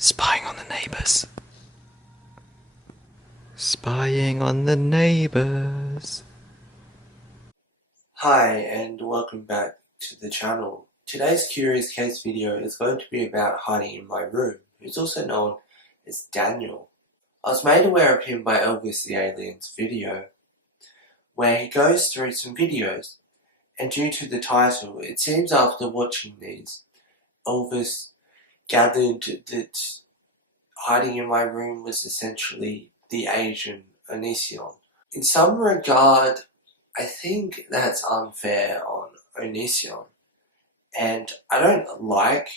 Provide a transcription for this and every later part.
Spying on the neighbours. Spying on the neighbours. Hi and welcome back to the channel. Today's Curious Case video is going to be about Hiding in My Room, who's also known as Daniel. I was made aware of him by Elvis the Alien's video, where he goes through some videos, and due to the title, it seems after watching these, Elvis gathered that Hiding in My Room was essentially the Asian Onision. In some regard, I think that's unfair on Onision, and I don't like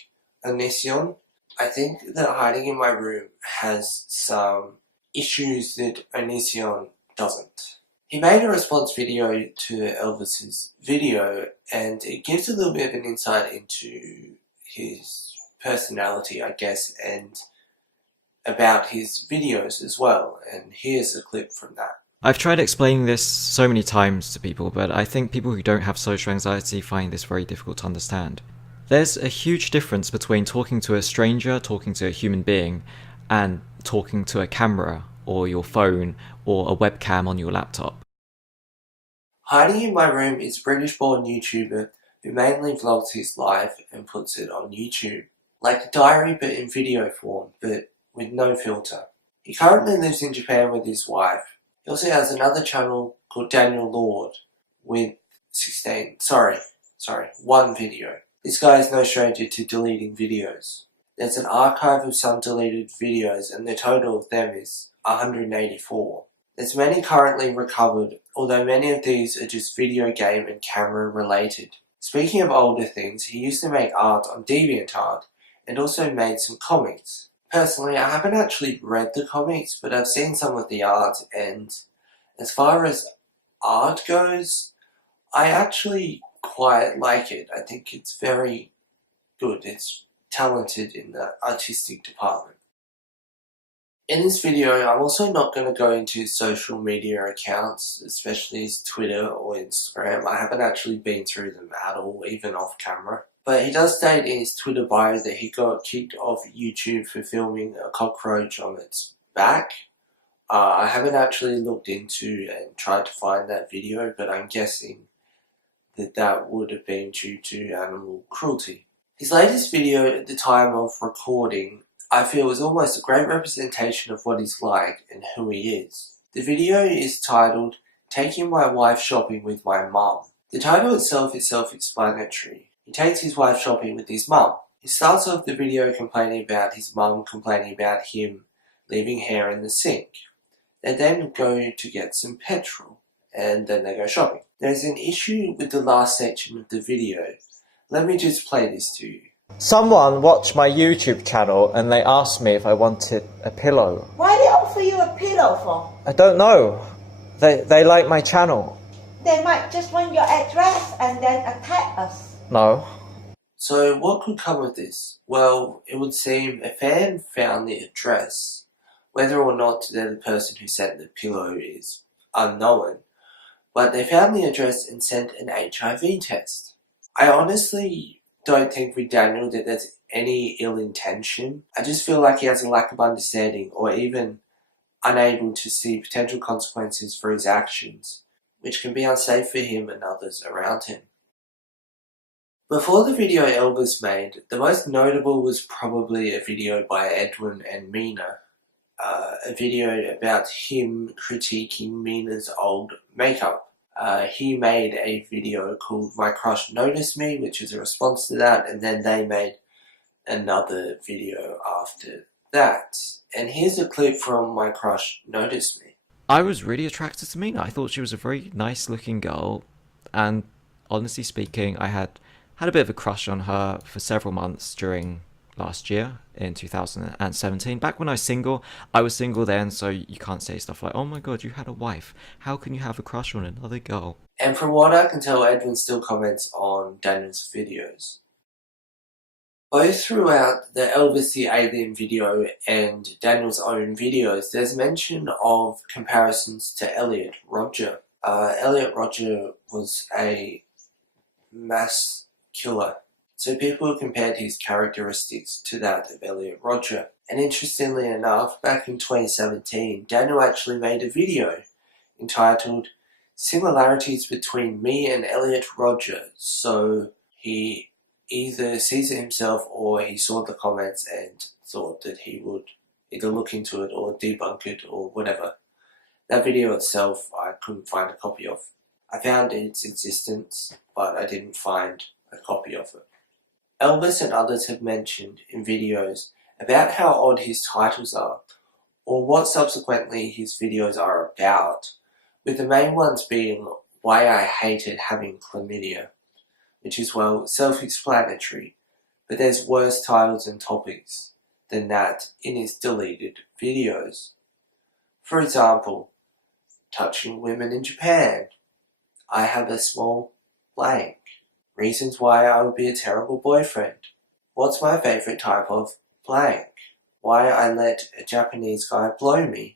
Onision. I think that Hiding in My Room has some issues that Onision doesn't. He made a response video to Elvis's video, and it gives a little bit of an insight into his personality, I guess, and about his videos as well, and here's a clip from that. I've tried explaining this so many times to people, but I think people who don't have social anxiety find this very difficult to understand. There's a huge difference between talking to a stranger, talking to a human being, and talking to a camera, or your phone, or a webcam on your laptop. Hiding in My Room is a British-born YouTuber who mainly vlogs his life and puts it on YouTube. Like a diary but in video form, but with no filter. He currently lives in Japan with his wife. He also has another channel called Daniel Lord with one video. This guy is no stranger to deleting videos. There's an archive of some deleted videos and the total of them is 184. There's many currently recovered, although many of these are just video game and camera related. Speaking of older things, he used to make art on DeviantArt and also made some comics. Personally, I haven't actually read the comics, but I've seen some of the art, and as far as art goes, I actually quite like it. I think it's very good. It's talented in the artistic department. In this video, I'm also not going to go into his social media accounts, especially his Twitter or Instagram. I haven't actually been through them at all, even off camera. But he does state in his Twitter bio that he got kicked off YouTube for filming a cockroach on its back. I haven't actually looked into and tried to find that video, but I'm guessing that that would have been due to animal cruelty. His latest video at the time of recording, I feel, is almost a great representation of what he's like and who he is. The video is titled, "Taking My Wife Shopping with My Mum." The title itself is self-explanatory. He takes his wife shopping with his mum. He starts off the video complaining about his mum complaining about him leaving hair in the sink. They then go to get some petrol, and then they go shopping. There's an issue with the last section of the video. Let me just play this to you. Someone watched my YouTube channel and they asked me if I wanted a pillow. Why they offer you a pillow for? I don't know. They like my channel. They might just want your address and then attack us. No. So what could come of this? Well, it would seem a fan found the address. Whether or not they're the person who sent the pillow is unknown. But they found the address and sent an HIV test. I honestly don't think with Daniel that there's any ill intention. I just feel like he has a lack of understanding or even unable to see potential consequences for his actions, which can be unsafe for him and others around him. Before the video Elvis made, the most notable was probably a video by Edwin and Mina. A video about him critiquing Mina's old makeup. He made a video called My Crush Noticed Me, which is a response to that, and then they made another video after that. And here's a clip from My Crush Noticed Me. I was really attracted to Mina. I thought she was a very nice looking girl, and honestly speaking, I had a bit of a crush on her for several months during last year in 2017. Back when I was single then, so you can't say stuff like, "Oh my god, you had a wife. How can you have a crush on another girl?" And from what I can tell, Edwin still comments on Daniel's videos. Both throughout the Elvis the Alien video and Daniel's own videos, there's mention of comparisons to Elliot Rodger. Elliot Rodger was a mass killer. So people compared his characteristics to that of Elliot Rodger. And interestingly enough, back in 2017, Daniel actually made a video entitled Similarities Between Me and Elliot Rodger. So he either sees it himself or he saw the comments and thought that he would either look into it or debunk it or whatever. That video itself I couldn't find a copy of. I found its existence, but I didn't find a copy of it. Elvis and others have mentioned in videos about how odd his titles are, or what subsequently his videos are about, with the main ones being Why I Hated Having Chlamydia, which is, well, self-explanatory, but there's worse titles and topics than that in his deleted videos. For example, Touching Women in Japan, I Have a Small Blank, Reasons Why I Would Be a Terrible Boyfriend, What's My Favorite Type of Blank, Why I Let a Japanese Guy Blow Me,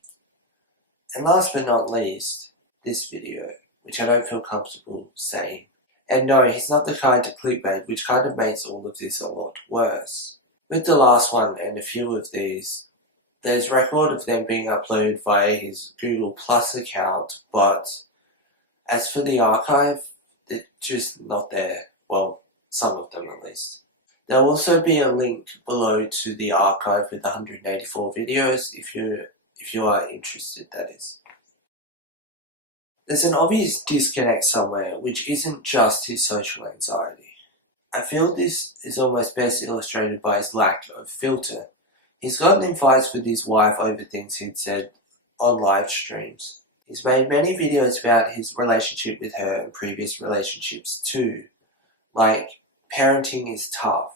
and last but not least, this video, which I don't feel comfortable saying. And no, he's not the kind to clickbait, which kind of makes all of this a lot worse. With the last one and a few of these, there's record of them being uploaded via his Google Plus account, but as for the archive, they're just not there. Well, some of them at least. There'll also be a link below to the archive with 184 videos if you are interested, that is. There's an obvious disconnect somewhere, which isn't just his social anxiety. I feel this is almost best illustrated by his lack of filter. He's gotten in fights with his wife over things he'd said on live streams. He's made many videos about his relationship with her and previous relationships too, like Parenting is Tough,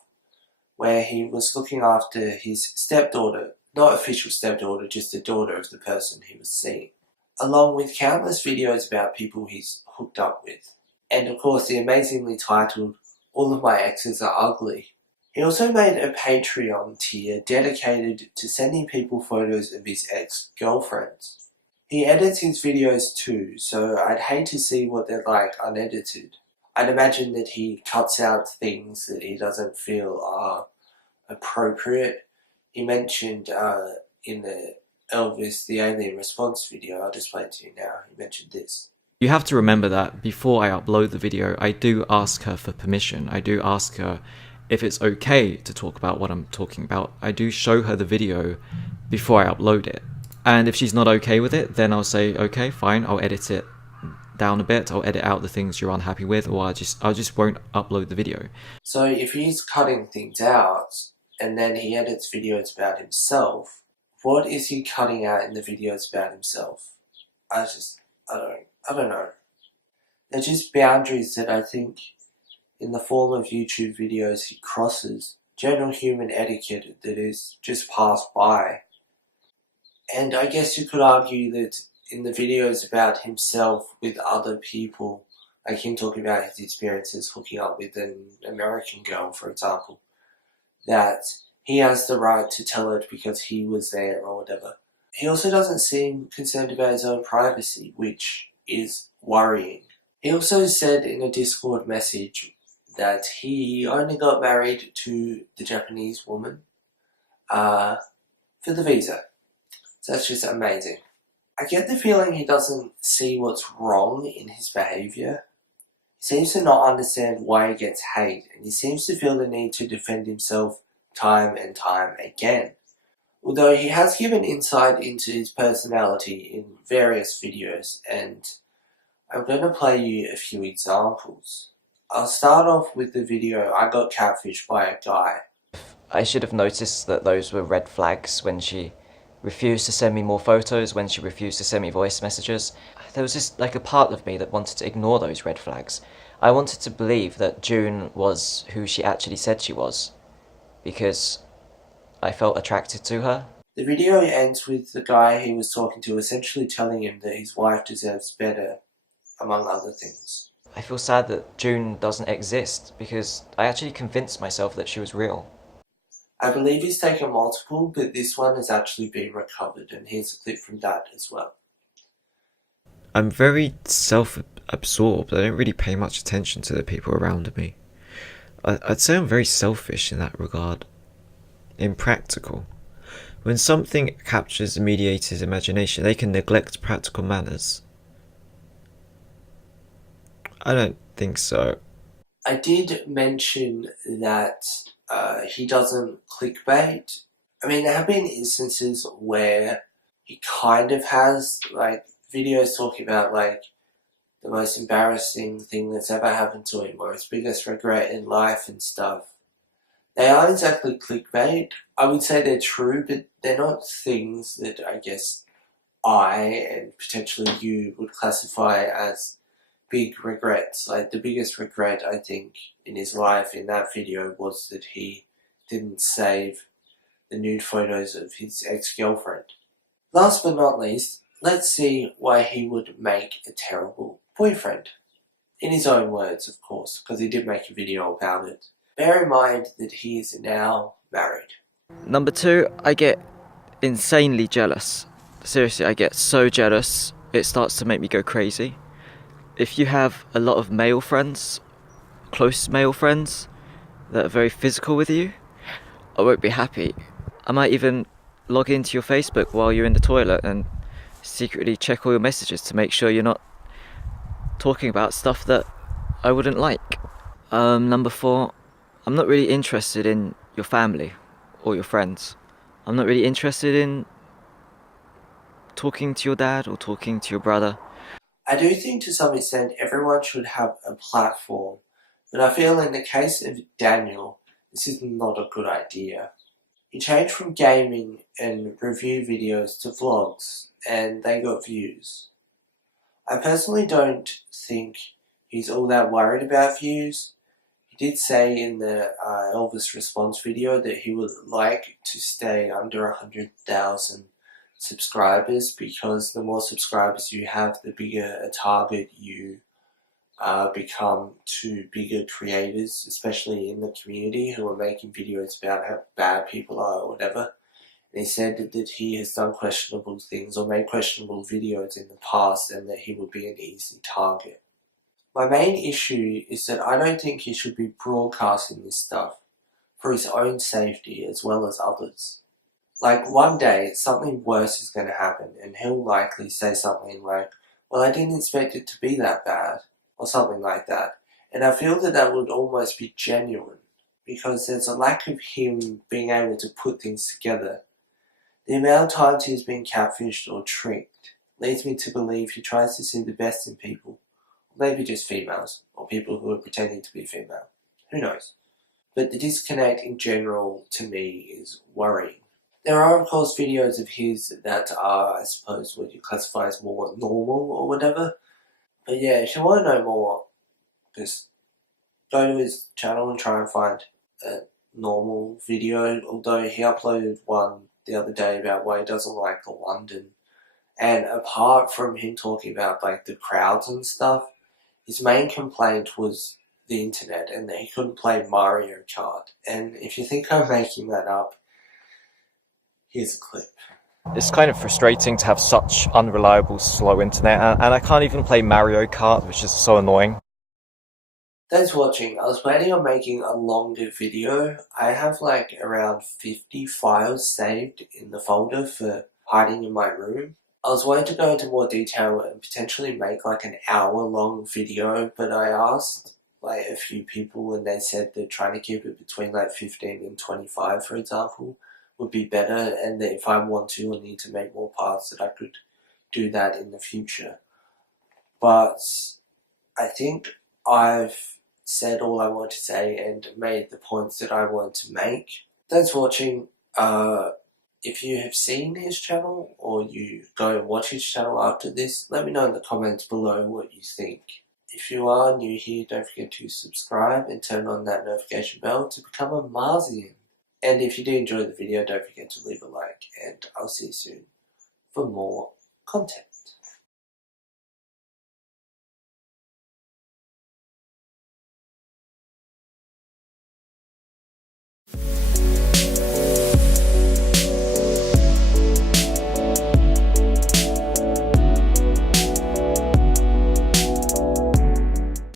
where he was looking after his stepdaughter, not official stepdaughter, just the daughter of the person he was seeing, along with countless videos about people he's hooked up with. And of course the amazingly titled All of My Exes Are Ugly. He also made a Patreon tier dedicated to sending people photos of his ex-girlfriends. He edits his videos too, so I'd hate to see what they're like unedited. I'd imagine that he cuts out things that he doesn't feel are appropriate. He mentioned in the Elvis the Alien Response video, I'll just play it to you now, he mentioned this. You have to remember that before I upload the video, I do ask her for permission. I do ask her if it's okay to talk about what I'm talking about. I do show her the video before I upload it. And if she's not okay with it, then I'll say, okay, fine, I'll edit it down a bit. I'll edit out the things you're unhappy with, or I just won't upload the video. So if he's cutting things out, and then he edits videos about himself, what is he cutting out in the videos about himself? I don't know. They're just boundaries that I think in the form of YouTube videos he crosses. General human etiquette that is just passed by. And I guess you could argue that in the videos about himself with other people, like him talking about his experiences hooking up with an American girl, for example, that he has the right to tell it because he was there or whatever. He also doesn't seem concerned about his own privacy, which is worrying. He also said in a Discord message that he only got married to the Japanese woman for the visa. So that's just amazing. I get the feeling he doesn't see what's wrong in his behaviour. He seems to not understand why he gets hate, and he seems to feel the need to defend himself time and time again. Although he has given insight into his personality in various videos, and I'm going to play you a few examples. I'll start off with the video I got catfished by a guy. I should have noticed that those were red flags when she refused to send me more photos, when she refused to send me voice messages. There was just like a part of me that wanted to ignore those red flags. I wanted to believe that June was who she actually said she was, because I felt attracted to her. The video ends with the guy he was talking to essentially telling him that his wife deserves better, among other things. I feel sad that June doesn't exist, because I actually convinced myself that she was real. I believe he's taken multiple, but this one has actually been recovered, and here's a clip from that as well. I'm very self-absorbed. I don't really pay much attention to the people around me. I'd say I'm very selfish in that regard. Impractical. When something captures a mediator's imagination, they can neglect practical manners. I don't think so. I did mention that he doesn't clickbait. I mean, there have been instances where he kind of has, like, videos talking about, like, the most embarrassing thing that's ever happened to him, or his biggest regret in life and stuff. They aren't exactly clickbait. I would say they're true, but they're not things that I guess I, and potentially you, would classify as big regrets. Like, the biggest regret, I think, in his life in that video was that he didn't save the nude photos of his ex-girlfriend. Last but not least, let's see why he would make a terrible boyfriend. In his own words, of course, because he did make a video about it. Bear in mind that he is now married. Number 2, I get insanely jealous. Seriously, I get so jealous, it starts to make me go crazy. If you have a lot of male friends, close male friends, that are very physical with you, I won't be happy. I might even log into your Facebook while you're in the toilet and secretly check all your messages to make sure you're not talking about stuff that I wouldn't like. Number 4, I'm not really interested in your family or your friends. I'm not really interested in talking to your dad or talking to your brother. I do think to some extent everyone should have a platform, but I feel in the case of Daniel, this is not a good idea. He changed from gaming and review videos to vlogs, and they got views. I personally don't think he's all that worried about views. He did say in the Elvis response video that he would like to stay under 100,000 subscribers, because the more subscribers you have, the bigger a target you become to bigger creators, especially in the community, who are making videos about how bad people are or whatever. And he said that he has done questionable things or made questionable videos in the past, and that he would be an easy target. My main issue is that I don't think he should be broadcasting this stuff for his own safety as well as others. Like, one day something worse is going to happen, and he'll likely say something like, well, I didn't expect it to be that bad, or something like that. And I feel that that would almost be genuine, because there's a lack of him being able to put things together. The amount of times he's been catfished or tricked leads me to believe he tries to see the best in people. Maybe just females, or people who are pretending to be female. Who knows? But the disconnect in general, to me, is worrying. There are, of course, videos of his that are, I suppose, what you classify as more normal or whatever. But yeah, if you want to know more, just go to his channel and try and find a normal video. Although he uploaded one the other day about why he doesn't like London. And apart from him talking about, like, the crowds and stuff, his main complaint was the internet, and that he couldn't play Mario Kart. And if you think I'm making that up, here's a clip. It's kind of frustrating to have such unreliable, slow internet, and I can't even play Mario Kart, which is so annoying. Thanks for watching. I was planning on making a longer video. I have like around 50 files saved in the folder for hiding in my room. I was wanting to go into more detail and potentially make like an hour-long video, but I asked like a few people, and they said that trying to keep it between like 15 and 25, for example, would be better, and that if I want to or need to make more parts, that I could do that in the future. But I think I've said all I want to say and made the points that I want to make. Thanks for watching. If you have seen his channel, or you go and watch his channel after this, let me know in the comments below what you think. If you are new here, don't forget to subscribe and turn on that notification bell to become a Marsian. And if you do enjoy the video, don't forget to leave a like, and I'll see you soon for more content.